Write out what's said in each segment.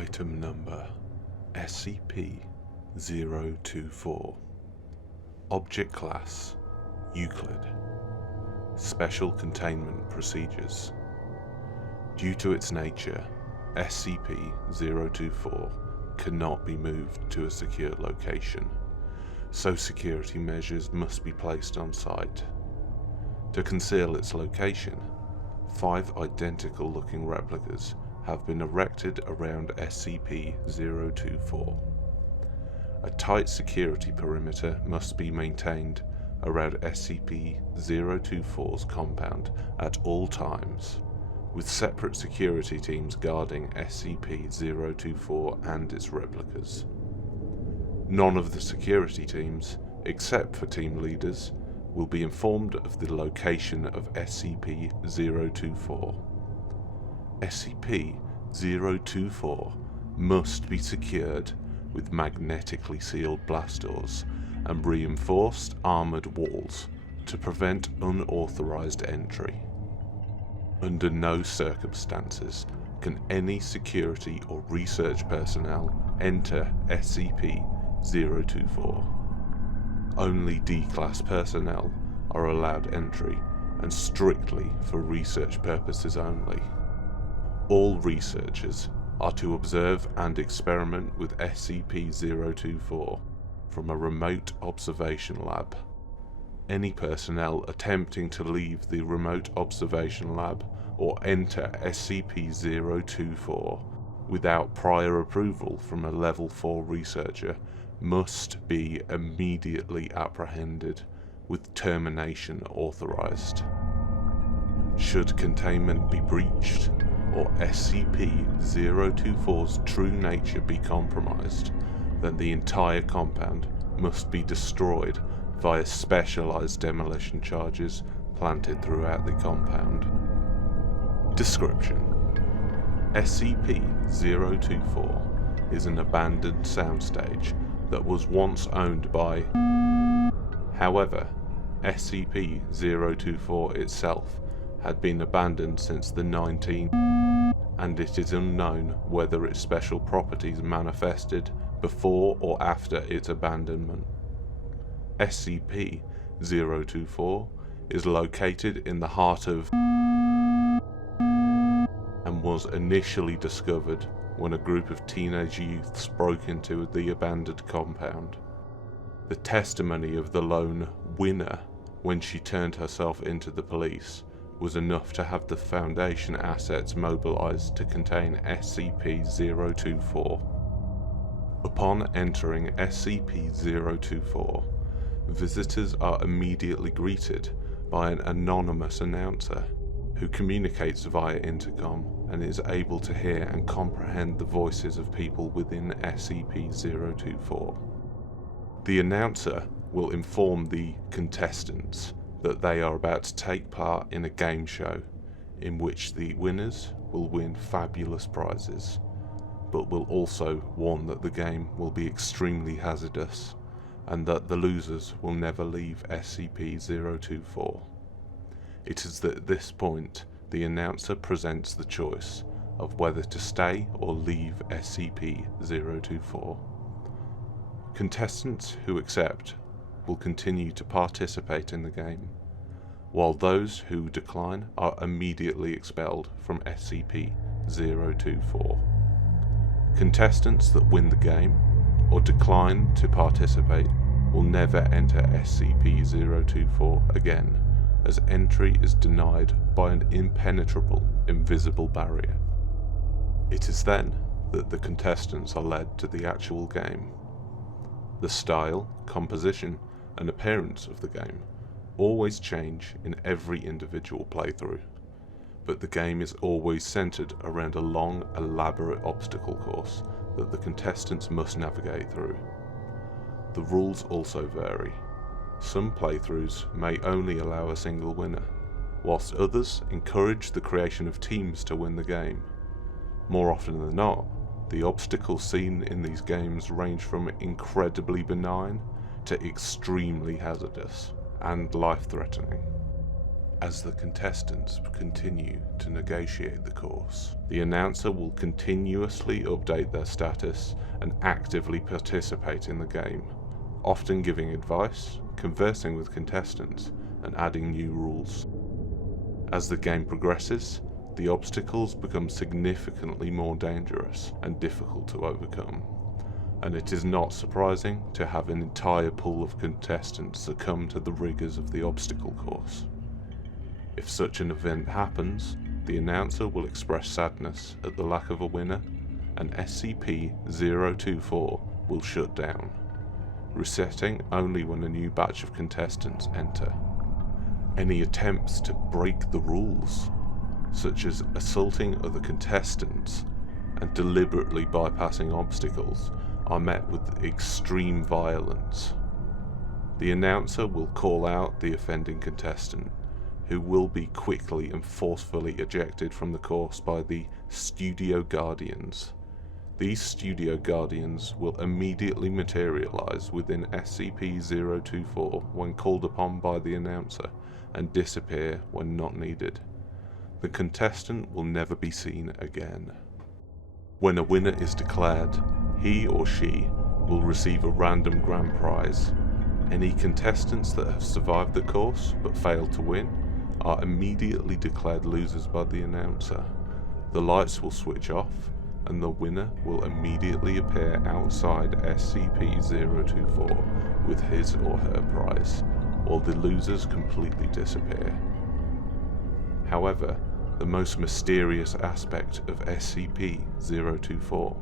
Item number SCP-024. Object Class Euclid. Special Containment Procedures. Due to its nature, SCP-024 cannot be moved to a secure location, so security measures must be placed on site. To conceal its location, 5 identical-looking replicas have been erected around SCP-024. A tight security perimeter must be maintained around SCP-024's compound at all times, with separate security teams guarding SCP-024 and its replicas. None of the security teams, except for team leaders, will be informed of the location of SCP-024. SCP-024 must be secured with magnetically sealed blast doors and reinforced armoured walls to prevent unauthorised entry. Under no circumstances can any security or research personnel enter SCP-024. Only D-Class personnel are allowed entry, and strictly for research purposes only. All researchers are to observe and experiment with SCP-024 from a remote observation lab. Any personnel attempting to leave the remote observation lab or enter SCP-024 without prior approval from a Level 4 researcher must be immediately apprehended, with termination authorized. Should containment be breached, or SCP-024's true nature be compromised, then the entire compound must be destroyed via specialized demolition charges planted throughout the compound. Description: SCP-024 is an abandoned soundstage that was once owned by. However, SCP-024 itself had been abandoned since the 19th, and it is unknown whether its special properties manifested before or after its abandonment. SCP-024 is located in the heart of and was initially discovered when a group of teenage youths broke into the abandoned compound. The testimony of the lone winner when she turned herself into the police was enough to have the Foundation assets mobilized to contain SCP-024. Upon entering SCP-024, visitors are immediately greeted by an anonymous announcer who communicates via intercom and is able to hear and comprehend the voices of people within SCP-024. The announcer will inform the contestants that they are about to take part in a game show in which the winners will win fabulous prizes, but will also warn that the game will be extremely hazardous and that the losers will never leave SCP-024. It is at this point the announcer presents the choice of whether to stay or leave SCP-024. Contestants who accept will continue to participate in the game, while those who decline are immediately expelled from SCP-024. Contestants that win the game or decline to participate will never enter SCP-024 again, as entry is denied by an impenetrable, invisible barrier. It is then that the contestants are led to the actual game. The style, composition, and appearance of the game always change in every individual playthrough, but the game is always centered around a long, elaborate obstacle course that the contestants must navigate through. The rules also vary. Some playthroughs may only allow a single winner, whilst others encourage the creation of teams to win the game. More often than not, the obstacles seen in these games range from incredibly benign to extremely hazardous and life-threatening. As the contestants continue to negotiate the course, the announcer will continuously update their status and actively participate in the game, often giving advice, conversing with contestants, and adding new rules. As the game progresses, the obstacles become significantly more dangerous and difficult to overcome, and it is not surprising to have an entire pool of contestants succumb to the rigors of the obstacle course. If such an event happens, the announcer will express sadness at the lack of a winner, and SCP-024 will shut down, resetting only when a new batch of contestants enter. Any attempts to break the rules, such as assaulting other contestants and deliberately bypassing obstacles, are met with extreme violence. The announcer will call out the offending contestant, who will be quickly and forcefully ejected from the course by the Studio Guardians. These Studio Guardians will immediately materialize within SCP-024 when called upon by the announcer, and disappear when not needed. The contestant will never be seen again. When a winner is declared, he or she will receive a random grand prize. Any contestants that have survived the course but failed to win are immediately declared losers by the announcer. The lights will switch off, and the winner will immediately appear outside SCP-024 with his or her prize, while the losers completely disappear. However, the most mysterious aspect of SCP-024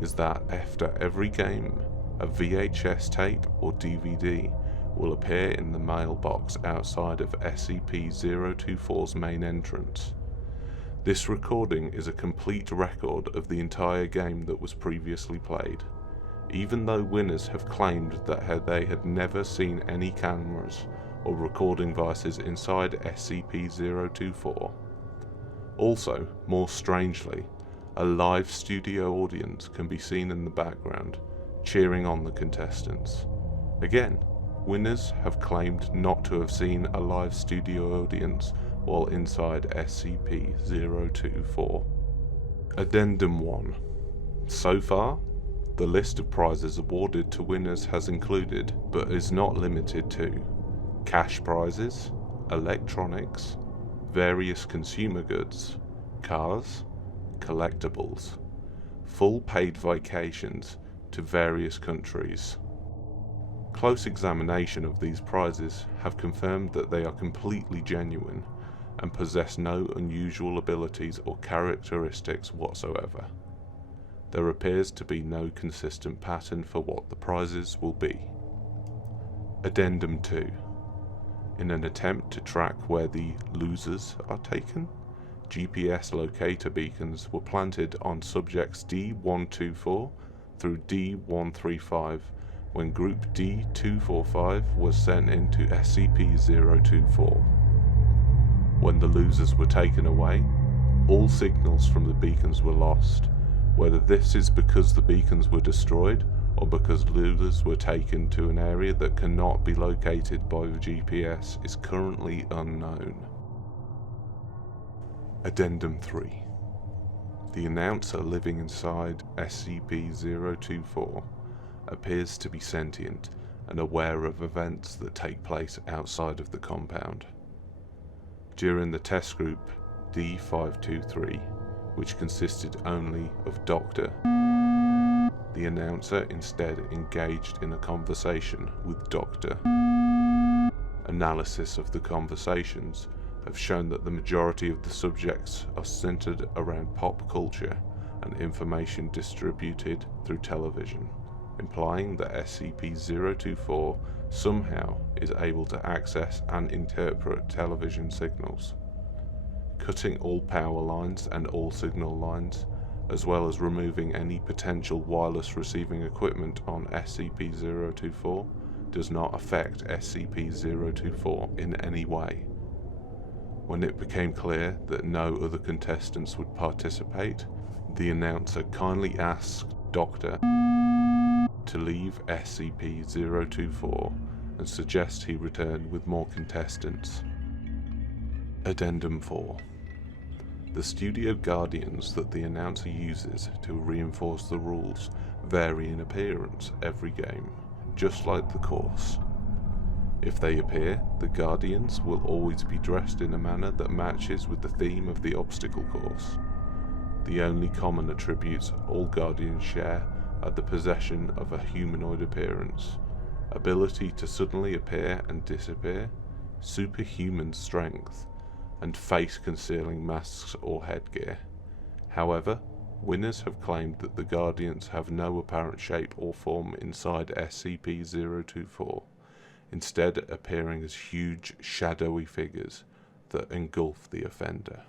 is that after every game, a VHS tape or DVD will appear in the mailbox outside of SCP-024's main entrance. This recording is a complete record of the entire game that was previously played, even though winners have claimed that they had never seen any cameras or recording devices inside SCP-024. Also, more strangely, a live studio audience can be seen in the background, cheering on the contestants. Again, winners have claimed not to have seen a live studio audience while inside SCP-024. Addendum 1. So far, the list of prizes awarded to winners has included, but is not limited to, cash prizes, electronics, various consumer goods, cars, collectibles, full paid vacations to various countries. Close examination of these prizes have confirmed that they are completely genuine and possess no unusual abilities or characteristics whatsoever. There appears to be no consistent pattern for what the prizes will be. Addendum 2. In an attempt to track where the losers are taken, GPS locator beacons were planted on subjects D124 through D135 when Group D245 was sent into SCP-024. When the losers were taken away, all signals from the beacons were lost. Whether this is because the beacons were destroyed or because losers were taken to an area that cannot be located by the GPS is currently unknown. Addendum 3. The announcer living inside SCP-024 appears to be sentient and aware of events that take place outside of the compound. During the test group D523, which consisted only of Dr. The announcer instead engaged in a conversation with Dr. Analysis of the conversations have shown that the majority of the subjects are centered around pop culture and information distributed through television, implying that SCP-024 somehow is able to access and interpret television signals. Cutting all power lines and all signal lines, as well as removing any potential wireless receiving equipment on SCP-024, does not affect SCP-024 in any way. When it became clear that no other contestants would participate, the announcer kindly asked Dr. to leave SCP-024 and suggest he return with more contestants. Addendum 4. The studio guardians that the announcer uses to reinforce the rules vary in appearance every game, just like the course. If they appear, the guardians will always be dressed in a manner that matches with the theme of the obstacle course. The only common attributes all guardians share are the possession of a humanoid appearance, ability to suddenly appear and disappear, superhuman strength, and face-concealing masks or headgear. However, winners have claimed that the Guardians have no apparent shape or form inside SCP-024, instead appearing as huge, shadowy figures that engulf the offender.